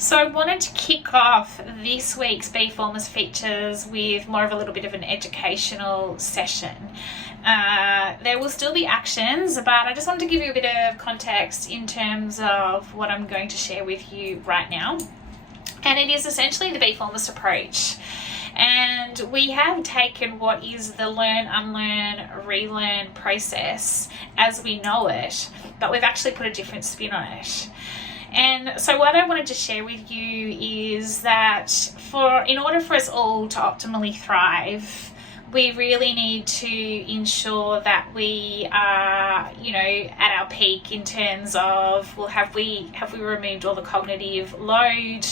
So I wanted to kick off this week's Be Formless Features with more of a little bit of an educational session. There will still be actions, but I just wanted to give you a bit of context in terms of what I'm going to share with you right now. And it is essentially the Be Formless approach. And we have taken what is the learn, unlearn, relearn process as we know it, but we've actually put a different spin on it. And so what I wanted to share with you is that in order for us all to optimally thrive, we really need to ensure that we are, at our peak in terms of, well, have we removed all the cognitive load?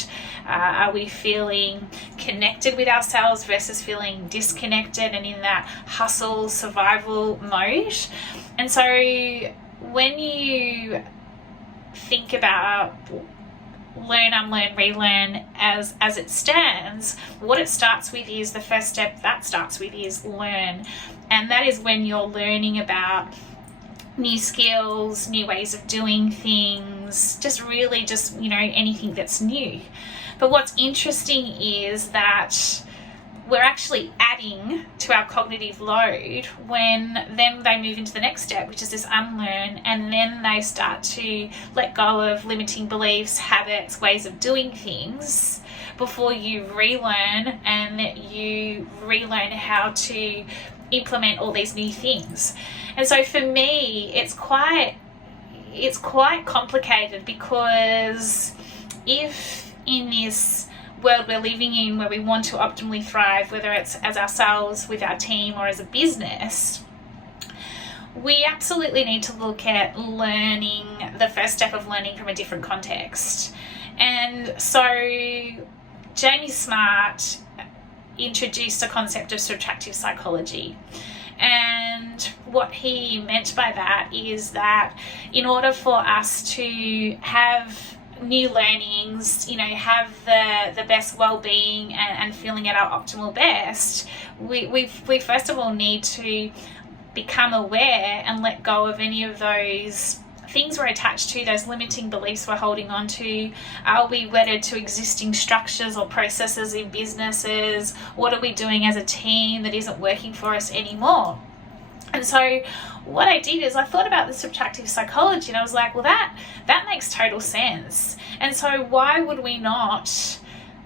Are we feeling connected with ourselves versus feeling disconnected and in that hustle survival mode? And so when you think about learn, unlearn, relearn as it stands, what it starts with is the first step that starts with is learn. And that is when you're learning about new skills, new ways of doing things, just anything that's new. But what's interesting is that we're actually adding to our cognitive load when then they move into the next step, which is this unlearn, and then they start to let go of limiting beliefs, habits, ways of doing things before you relearn, and you relearn how to implement all these new things. And so for me, it's quite complicated, because if in this world we're living in where we want to optimally thrive, whether it's as ourselves, with our team, or as a business, we absolutely need to look at learning, the first step of learning, from a different context. And so Jamie Smart introduced a concept of subtractive psychology. And what he meant by that is that in order for us to have new learnings, have the best well-being and feeling at our optimal best, we first of all need to become aware and let go of any of those things we're attached to, those limiting beliefs we're holding on to. Are we wedded to existing structures or processes in businesses? What are we doing as a team that isn't working for us anymore? And so what I did is I thought about the subtractive psychology, and I was like, well, that makes total sense. And so why would we not,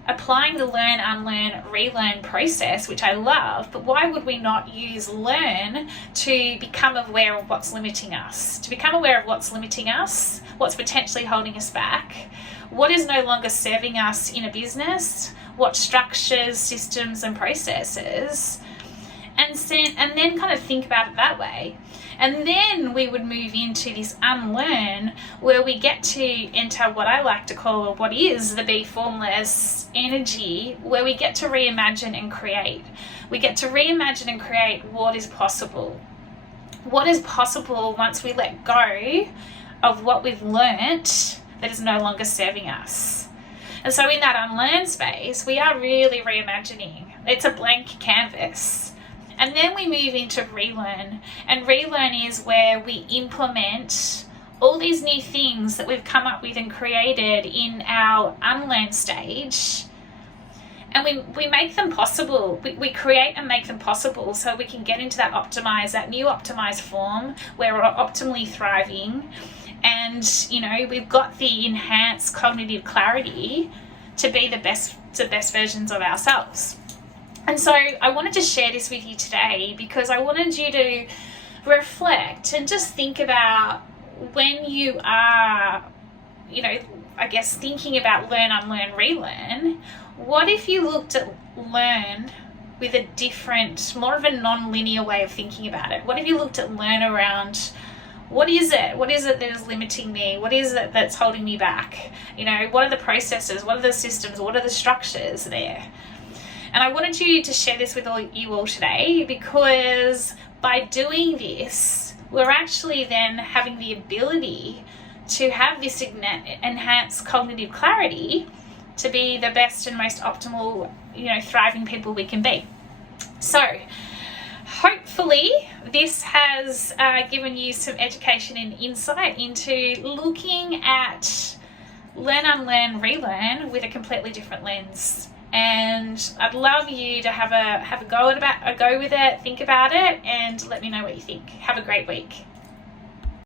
applying the learn, unlearn, relearn process, which I love, but why would we not use learn to become aware of what's limiting us? To become aware of what's limiting us, what's potentially holding us back, what is no longer serving us in a business, what structures, systems, and processes, and then kind of think about it that way. And then we would move into this unlearn, where we get to enter what I like to call, what is the Be Formless energy, where we get to reimagine and create. We get to reimagine and create what is possible. What is possible once we let go of what we've learnt that is no longer serving us. And so in that unlearn space, we are really reimagining. It's a blank canvas. And then we move into relearn, and relearn is where we implement all these new things that we've come up with and created in our unlearn stage, and we make them possible. We create and make them possible so we can get into that new optimized form where we're optimally thriving, and we've got the enhanced cognitive clarity to be the best versions of ourselves. And so I wanted to share this with you today because I wanted you to reflect and just think about when you are, thinking about learn, unlearn, relearn. What if you looked at learn with a different, more of a non-linear way of thinking about it? What if you looked at learn around, what is it? What is it that is limiting me? What is it that's holding me back? What are the processes? What are the systems? What are the structures there? And I wanted you to share this with you all today, because by doing this, we're actually then having the ability to have this enhanced cognitive clarity to be the best and most optimal, thriving people we can be. So hopefully this has given you some education and insight into looking at learn, unlearn, relearn with a completely different lens. And I'd love you to have a go with it, think about it, and let me know what you think. Have a great week.